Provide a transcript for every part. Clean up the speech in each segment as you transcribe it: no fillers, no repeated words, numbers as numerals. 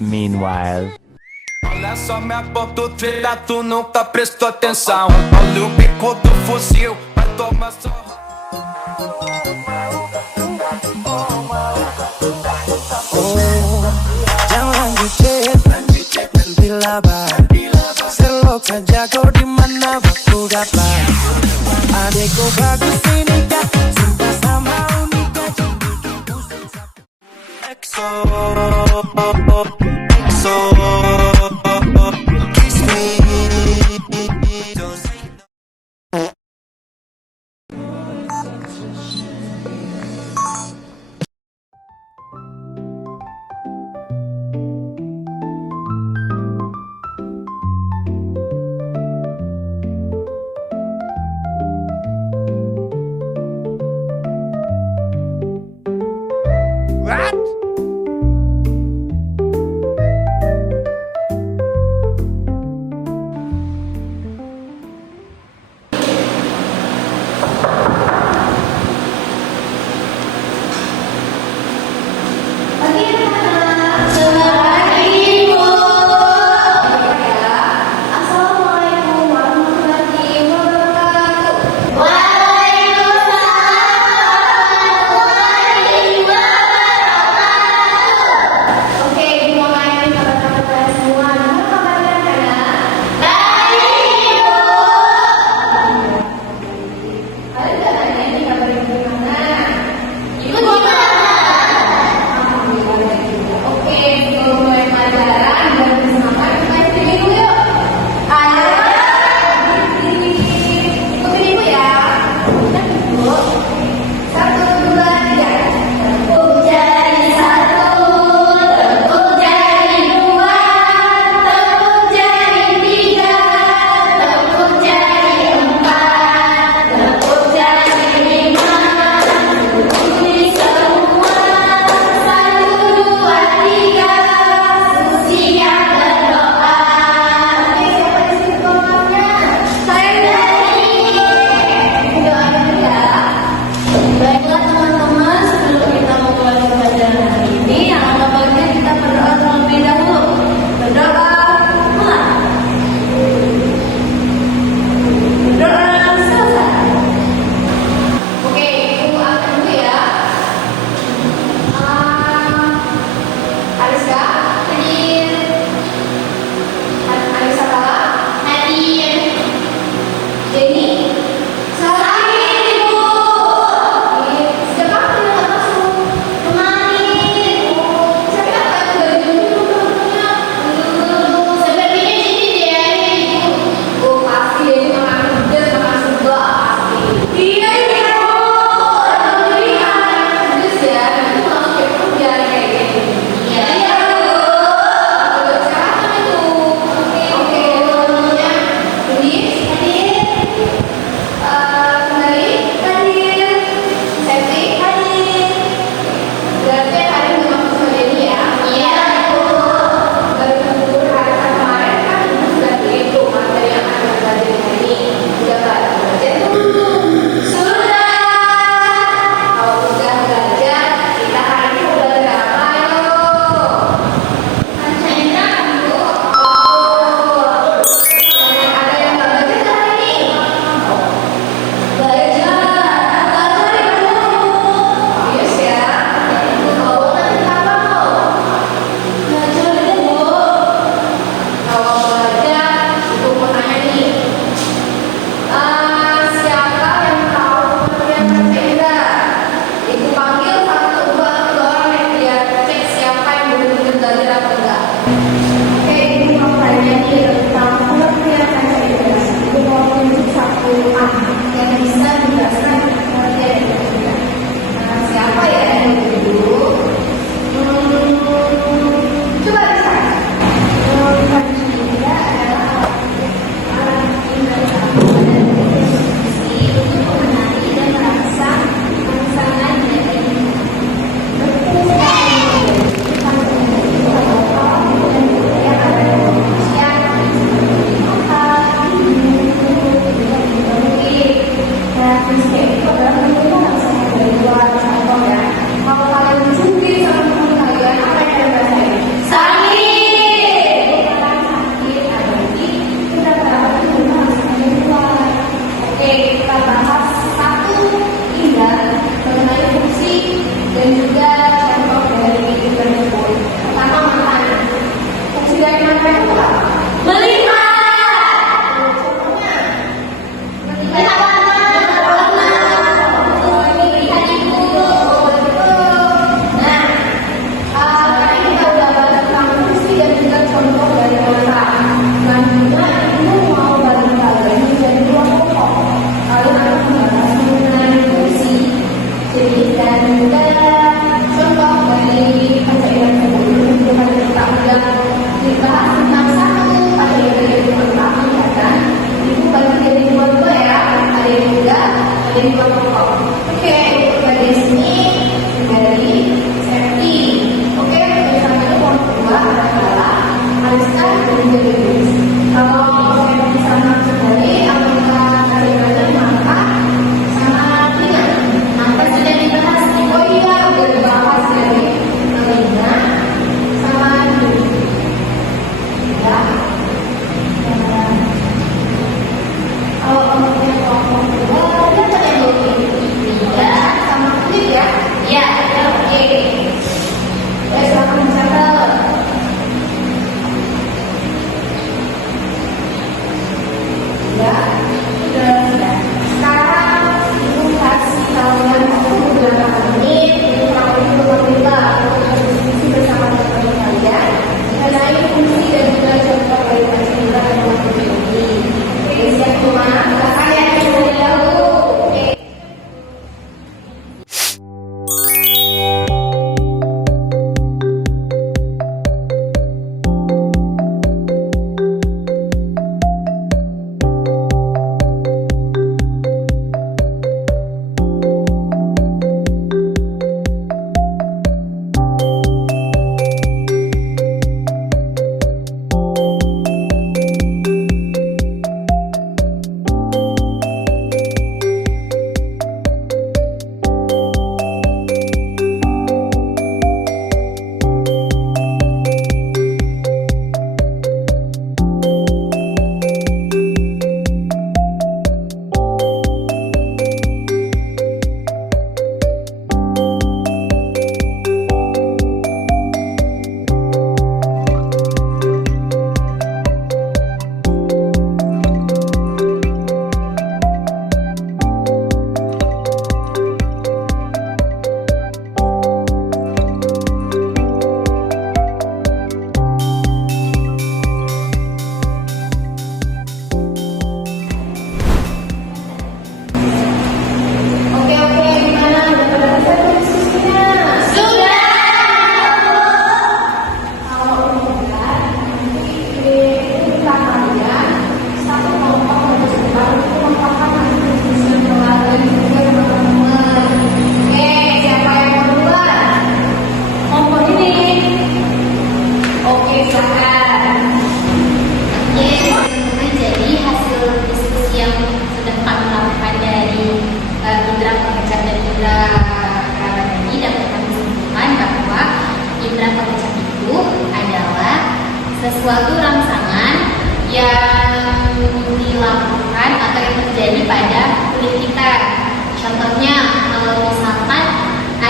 Meanwhile. Olha só minha ponto treta, tu nunca prestou atenção. Olha o bico do fuzil, vai tomar só. Jangan lanjutin, nanti labar. Selok saja kau dimana waktu dapat. Adekku bagus ini kak, sumpah sama unika. EXO, EXO, kiss me. Don't say no.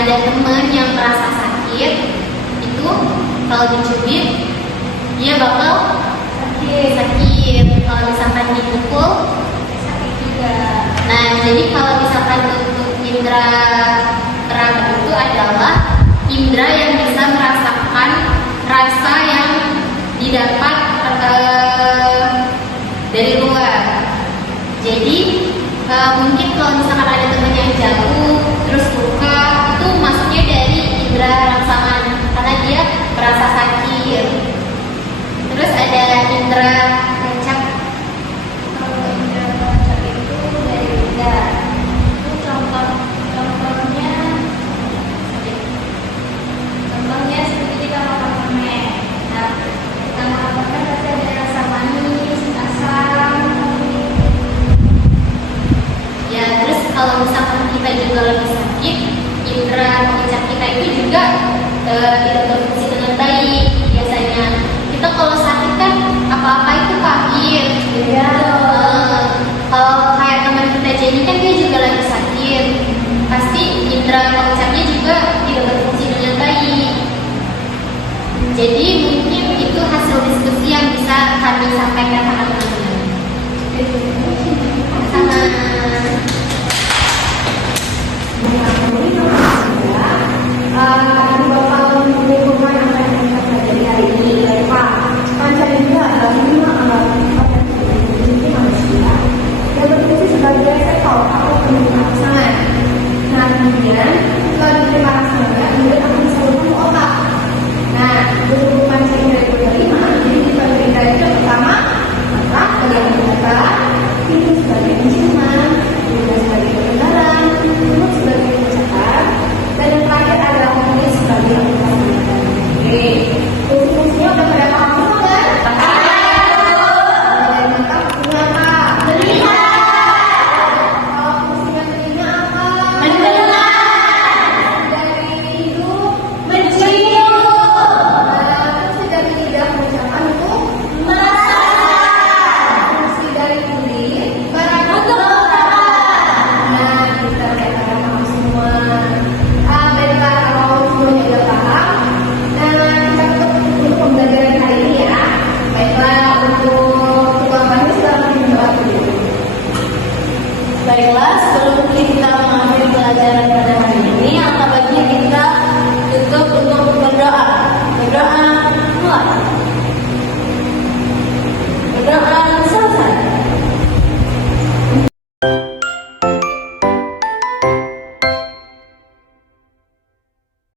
ada teman yang merasa sakit, itu kalau dicubit dia bakal sakit. Kalau misalkan dipukul sakit juga. Nah, jadi kalau misalkan untuk indera peraba itu adalah indera yang bisa merasakan rasa yang didapat dari luar. Jadi mungkin kalau misalkan ada teman yang jauh terus luka, itu masuknya dari indera rangsangan karena dia merasa sakit. Terus ada indera kecap. Kalau indera kecap itu dari lidah. Itu contohnya seperti kita makan permen. Nah, kita makan permen pasti ada rasa manis, asam. Ya, terus kalau misalkan kita juga lagi sakit, indera kecap kita itu juga tidak berfungsi dengan baik. Biasanya kita kalau sakit kan apa-apa itu pahit. Ya. Kalau kayak teman kita Jenny kan dia juga lagi sakit, pasti indera kecapnya juga tidak berfungsi dengan baik. Jadi mungkin itu hasil diskusi yang bisa kami sampaikan sama teman-teman. Sama. Dua tahun lingkungan yang akan kita pelajari hari ini, Pak. Pancasila adalah lima alat manusia yang berfungsi sebagai sektor atau pendukung pasangan. Nah, kemudian setelah diberi pasangan, kemudian akan disalurkan ke otak. Nah, bentuk Pancasila itu ada lima. Jadi di Pancasila itu yang pertama otak sebagai pendapat, itu sebagai penciuman, juga sebagai pendengaran, mulut sebagai pencatat, dan yang terakhir adalah mulut sebagai aplikasi. Oke, fungsi-fungsinya udah pada paham semua kan? Dari mata fungsinya apa? Telinga. Kalau fungsinya telinga apa? Mendengar. Dari hidung mencium. Terus dari lidah mengucapkan itu